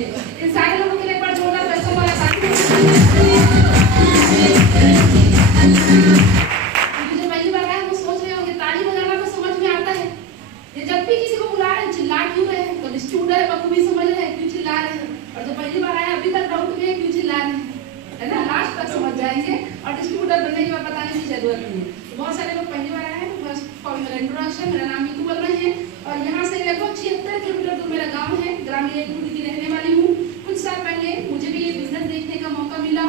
के। इन सारे लोगों के लिए एक बार जोरदार बच्चों वाला ताली। जो पहली बार आए वो सोच रहे होंगे ताली बजाना तो समझ में आता है, ये जब भी किसी को बुला रहे हैं चिल्ला क्यों रहे हैं, तो डिस्ट्रीब्यूटर बखूबी समझ रहे हैं क्यों चिल्ला रहे हैं, और जो पहली बार आए अभी तक डाउट में क्यों चिल्ला रहे हैं, है ना, लास्ट तक समझ जाएंगे और डिस्ट्रीब्यूटर बनने के बाद बताने की जरूरत नहीं है। बहुत सारे लोग पहली बार आए हैं, बस फॉर मेरा इंट्रोडक्शन, मेरा नाम नीतू बोल रहे हैं और यहाँ से लगभग 76 किलोमीटर दूर मेरा गाँव है, ग्रामीण एरिया की रहने वाली हूँ। कुछ साल पहले मुझे भी ये बिजनेस देखने का मौका मिला,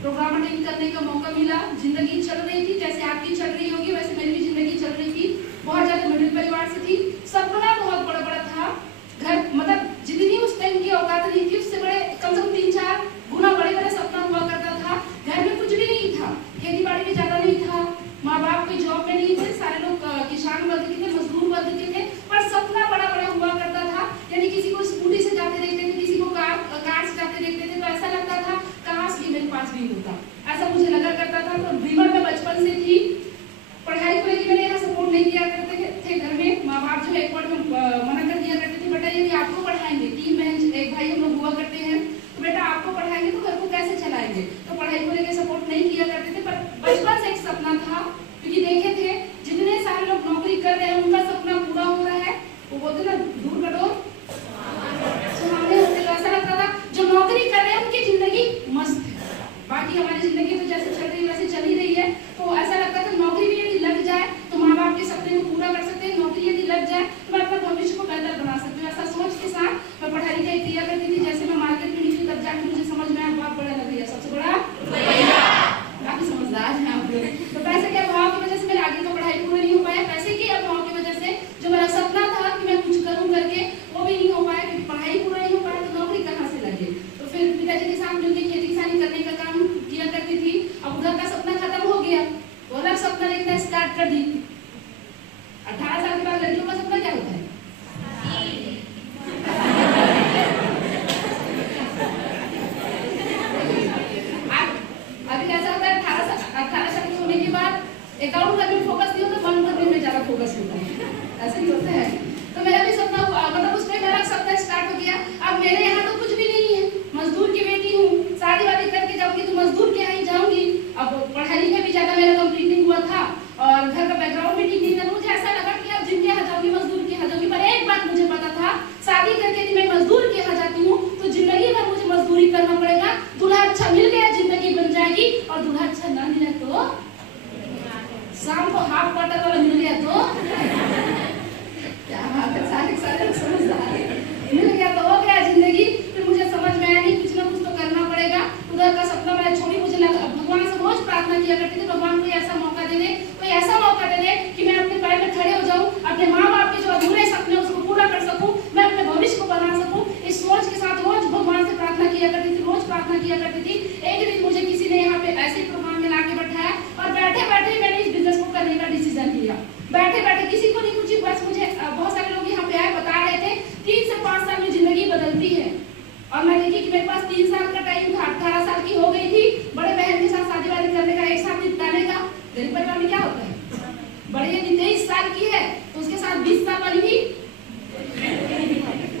प्रोग्राम अटेंड करने का मौका मिला। जिंदगी चल रही थी जैसे आपकी चल रही होगी वैसे मेरी भी जिंदगी चल रही थी। बहुत ज्यादा मिडिल परिवार से थी, सपना बहुत बड़ा बड़ा था, घर मतलब जितनी उस टाइम की औकात नहीं थी उससे बड़े कम से कम 3-4 गुना बड़े बड़े सपना हुआ करता था। घर में कुछ भी नहीं था, खेती बाड़ी भी ज्यादा नहीं था, माँ बाप कोई जॉब में नहीं थे, सारे लोग किसान वर्ग के थे, मजदूर वर्ग के थे, पर सपना बड़ा बड़ा हुआ करता था। यानी किसी को स्कूटी से जाते देखते थे, किसी को कार से जाते देखते थे, तो ऐसा लगता था काश कि मेरे पास भी होता, ऐसा मुझे लगा करता था। तो ड्रीमर में बचपन से थी। पढ़ाई को लेकर मैंने यहाँ सपोर्ट नहीं किया करते थे घर में, माँ बाप जो एक वर्ड में मना कर दिया करते थे, बेटा यदि आपको पढ़ाएंगे, 3 बहन 1 भाई हम लोग हुआ करते हैं, तो बेटा आपको पढ़ाएंगे तो घर को कैसे चलाएंगे, तो पढ़ाई को लेकर सपोर्ट नहीं किया करते थे। पर बचपन से एक सपना था, क्योंकि देखे थे जितने सारे लोग नौकरी कर रहे हैं उनका सपना पूरा हो रहा है, वो बोलते ना दूर करो सुहावने होते, तो ऐसा लगता था जो नौकरी कर रहे हैं उनकी जिंदगी मस्त है, बाकी हमारी जिंदगी तो जैसे चल रही है वैसे चल ही रही है। तो ऐसा लगता था नौकरी भी यदि लग जाए तो माँ बाप के सपने को पूरा कर सकते हैं, नौकरी यदि लग जाए तो मैं अपना भविष्य को बेहतर बना सकती हूँ, ऐसा सोच के साथ मैं पढ़ाई लिखाई किया करती थी। जैसे मैं मार्केट में निकली तब जाके मुझे समझ में आया बहुत बड़ा लग रहा, सबसे बड़ा काफी समझदार है आप लोग। तो पैसे के अभाव की वजह से मेरे आगे तो पढ़ाई पूरा नहीं हो पाया, पैसे के अभाव की वजह से जो मेरा सपना था कि मैं कुछ करूं करके वो भी नहीं हो पाया, क्योंकि पढ़ाई पूरा नहीं हो पाया तो नौकरी कहाँ से लगे। तो फिर पिताजी के साथ मिलकर खेती किसानी करने का काम किया करती थी। अब उधर का सपना खत्म हो गया, वो अलग सपना देखना स्टार्ट कर दी। 18 साल के बाद लड़कियों का सपना क्या होता है? अभी कैसा होता है, 18 साल के होने के बाद अकाउंट करने में फोकस नहीं होता, फंड करने में ज्यादा फोकस होता है, ऐसे ही होता है। तो मेरा भी सपना हुआ, मतलब उसमें मेरा सपना स्टार्ट हो गया। अब मेरे यहाँ तो कुछ भी नहीं है, मजदूर की बेटी हूँ, शादी वादी करके जाऊंगी तो मजदूर के यहाँ ही जाऊंगी। अब पढ़ाई लिखाई भी ज्यादा मेरा कंप्लीट नहीं हुआ था और घर का बैकग्राउंड भी ठीक नहीं था, मुझे ऐसा लगा कि अब जिनके यहाँ जाऊंगी मजदूर के यहाँ जाऊंगी। पर एक बात मुझे पता था, शादी करके यदि मैं मजदूर के यहाँ जाती हूँ तो जिंदगी भर मुझे मजदूरी करना पड़ेगा। दूल्हा अच्छा मिल गया जिंदगी बन जाएगी, और दूल्हा अच्छा ना मिला तो शाम को हाफ क्वार्टर वाला मिल गया तो क्या बात है, सारे समझदार मिल गया तो हो गया जिंदगी। फिर मुझे समझ में आया नहीं, कुछ ना कुछ तो करना पड़ेगा। उधर का सपना मैंने छोड़ी, मुझे लगा भगवान से रोज प्रार्थना किया करती थी, भगवान कोई ऐसा मौका दे दे, कोई ऐसा मौका दे दे कि मैं अपने पैर में खड़े हो जाऊं, अपने माँ बाप के जो अधूरे सपने उसको पूरा कर सकूं, मैं अपने भविष्य को बना सकूं। इस सोच के साथ रोज भगवान से प्रार्थना किया करती थी, रोज प्रार्थना किया करती थी। एक दिन मुझे किसी ने यहाँ पे ऐसे प्रोग्राम में लाके बैठाया और बैठे बैठे मैंने इस बिजनेस को करने का डिसीजन लिया। बैठे बैठे किसी को नहीं पूछी, बस मुझे बहुत सारे लोग यहाँ पे आए बता रहे थे 3 से 5 साल में जिंदगी बदलती है, और मैं देखी कि मेरे पास 3 साल का टाइम था, 18 साल की हो गई थी, बड़े बहन के साथ शादी वादी करने का, एक साथ निपटाने का। गरीब परिवार में क्या होता है, बड़े यदि 23 साल की है तो उसके साथ 20 साल वाली भी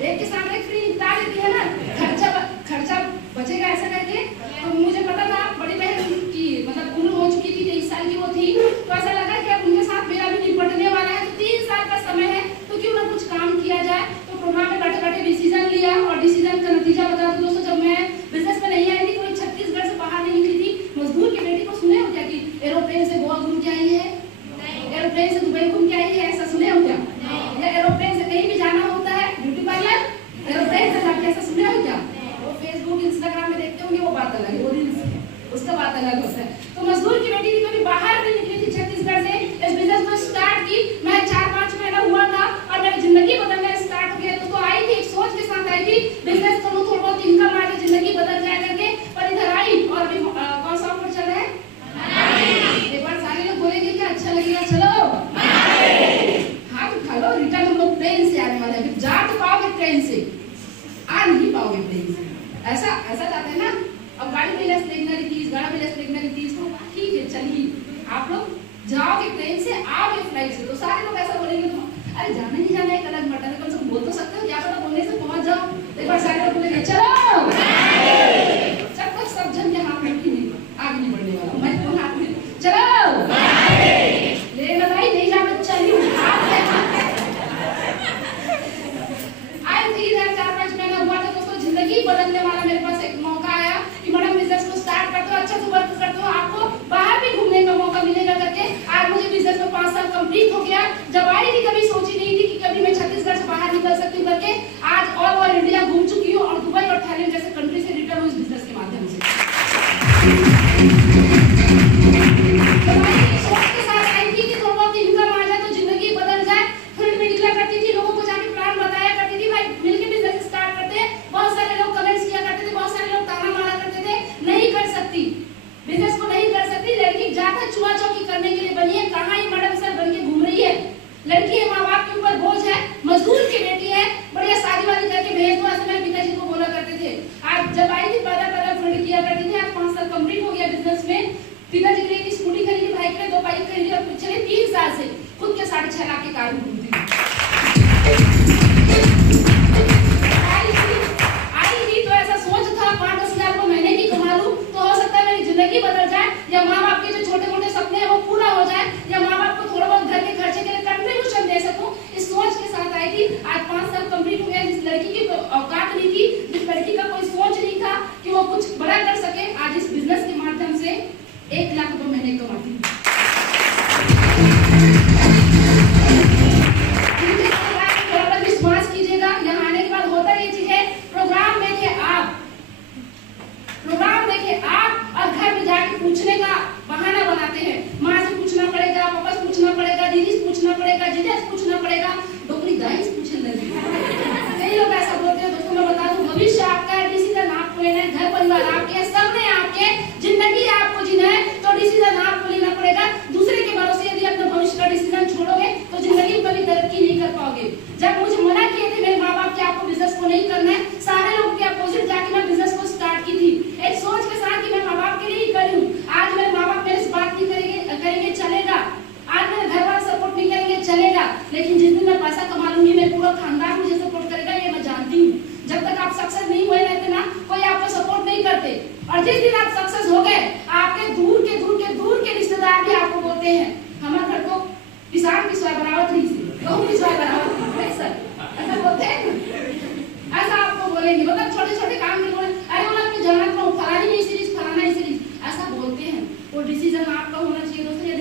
एक के साथ एक फ्री निपटा देती है ना, खर्चा बचेगा ऐसा करके। तो मुझे पता था बड़ी बहन की मतलब उम्र हो चुकी थी, 23 साल की वो थी, तो ऐसा लगा कि अब उनके साथ मेरा भी निपटने वाला है, तो 3 साल का समय है तो क्यों ना कुछ काम किया जाए। तो प्रोग्राम में बैठे बैठे डिसीजन लिया, और डिसीजन का नतीजा बता दूं दोस्तों, जब मैं बिजनेस में नहीं आई थी, कोई छत्तीसगढ़ से बाहर नहीं निकली थी, मजदूर की बेटी को सुने हो क्या कि एरोप्लेन से गोवा घूम के आई है, एरोप्लेन से दुबई घूम के आई है, ऐसा सुने हो क्या? या एरोप्लेन से कहीं भी जाना होता है, ब्यूटी पार्लर एरोप्लेन से जाके, ऐसा सुने हो क्या? वो फेसबुक इंस्टाग्राम में देखते होंगे, वो बात अलग है, वो रील्स है, उसका बात अलग होता है। तो मजदूर की बेटी कभी बाहर नहीं निकली थी छत्तीसगढ़ से, इस बिजनेस को स्टार्ट की। मैं 4-5 महीना हुआ था और मेरी जिंदगी बदलना स्टार्ट हो गया। तो आई थी एक सोच के साथ आई थी, बिजनेस करूं, थोड़ा बहुत इनकम आए, जिंदगी बदल जाए करके। पर इधर आई और भी कौन सा ऑफर चल रहा है? एक बार सारे लोग बोलेंगे क्या अच्छा लगेगा, चलो हाथ उठा लो। रिटर्न हम लोग ट्रेन से आने वाले हैं, जा तो पाओगे ट्रेन से, आ नहीं पाओगे ट्रेन से, ऐसा जाते हैं ना। अब गाड़ी में लेस लेगनरी 30, गाड़ी में लेस लेगनरी 30, तो ठीक है चलिए आप लोग जाओगे ट्रेन से, आओगे फ्लाइट से। तो सारे लोग ऐसा बोलेंगे, तो अरे जाना ही जाना है, एक अलग मटर है, कम से कम बोल तो सकते हो, क्या पता बोलने से पहुंच जाओ। एक बार सारे लोग बोलेंगे चलो सोच के साथ आई थी कि थोड़ा बहुत इनकम आ जाए तो जिंदगी बदल जाए। फील्ड में निकला करती थी, लोगों को जाके प्लान बताया करती थी, भाई मिलके बिजनेस स्टार्ट करते हैं। बहुत सारे लोग कमेंट्स किया करते थे, बहुत सारे लोग ताना मारा करते थे, नहीं कर सकती बिजनेस को, नहीं कर सकती लड़की, ज्यादा चुआ चौकी करने के लिए बनी है। कहाँ ये मैडम सर बन के घूम रही है? लड़की है, माँ बाप के ऊपर बोझ है, मजदूर की बेटी है, बढ़िया शादी वादी करके भेज दो, ऐसे मेरे पिताजी को बोला करते थे। आज जब आई थी पैदा फील्ड किया करती थी, आज 5 साल कंप्लीट हो गया बिजनेस में। पिताजी के लिए एक स्कूटी खरीदी, भाई के लिए 2 बाइक खरीदी और पिछले 3 साल से खुद के 6.5 लाख के कार में घूमती हूँ। आई थी तो ऐसा सोच था 5-10 हजार को महीने की कमा लूं तो हो सकता है मेरी जिंदगी बदल जाए, या माँ बाप के जो छोटे मोटे सपने हैं वो पूरा हो जाए, या माँ बाप को थोड़ा बहुत घर के खर्चे के लिए कंट्रीब्यूशन दे सकूं। इस सोच के साथ आई थी। आज 5 साल कंप्लीट हो गया। जिस लड़की की औकात नहीं थी, जिस लड़की का कोई सोच नहीं था कि वो कुछ बड़ा कर सके, आज इस बिजनेस के माध्यम से 1 लाख रुपए महीने कमाती हूँ। थोड़ा विश्वास कीजिएगा, यहाँ आने के बाद होता ये चीज है, प्रोग्राम देखे आप और घर में जाके पूछने का बहाना बनाते हैं। माँ से पूछना पड़ेगा, पापा से पूछना पड़ेगा, दीदी से पूछना पड़ेगा, जीजा से पूछना पड़ेगा, डोकरी दाई से पूछने लगे। कई लोग ऐसा बोलते हैं। दोस्तों मैं बता दूं, भविष्य आपका है, डिसीजन आपको लेना है, घर परिवार आपके, सबने आपके, जिंदगी आपको जीना है तो डिसीजन आपको लेना पड़ेगा। दूसरे के भरोसे यदि अपने भविष्य का डिसीजन छोड़ोगे तो जिंदगी में कभी तरक्की नहीं कर पाओगे। जब मुझे मना किए थे मेरे माँ बाप कि आपको बिजनेस को नहीं करना है, सारे लोगों के अपोजिट जाके मैं बिजनेस को स्टार्ट की थी, एक सोच के साथ कि मैं माँ बाप के लिए ही करी हूँ। आज मेरे माँ बाप मेरे से बात नहीं करेंगे चलेगा, आज मेरे घर वाले सपोर्ट नहीं करेंगे चलेगा, लेकिन जिस दिन मैं पैसा कमा लूंगी मेरे पूरा खानदान मुझे सपोर्ट करेगा, ये मैं जानती हूँ। जब तक आप सक्सेस नहीं हुए रहते ना, कोई आपको सपोर्ट नहीं करते, और जिस दिन आप सक्सेस हो गए, आपके दूर के रिश्तेदार भी आपको बोलते हैं हमारे घर को किसान की स्वाय बनावट नहीं सी, कहूँ की स्वाय बनावट नहीं सर, ऐसा बोलते हैं। ऐसा आपको बोलेंगे, मतलब छोटे छोटे काम के बोले, अरे वो आपको जाना फलानी नहीं सीरीज, फलाना नहीं सीरीज, ऐसा बोलते हैं। वो डिसीजन आपका होना चाहिए दोस्तों।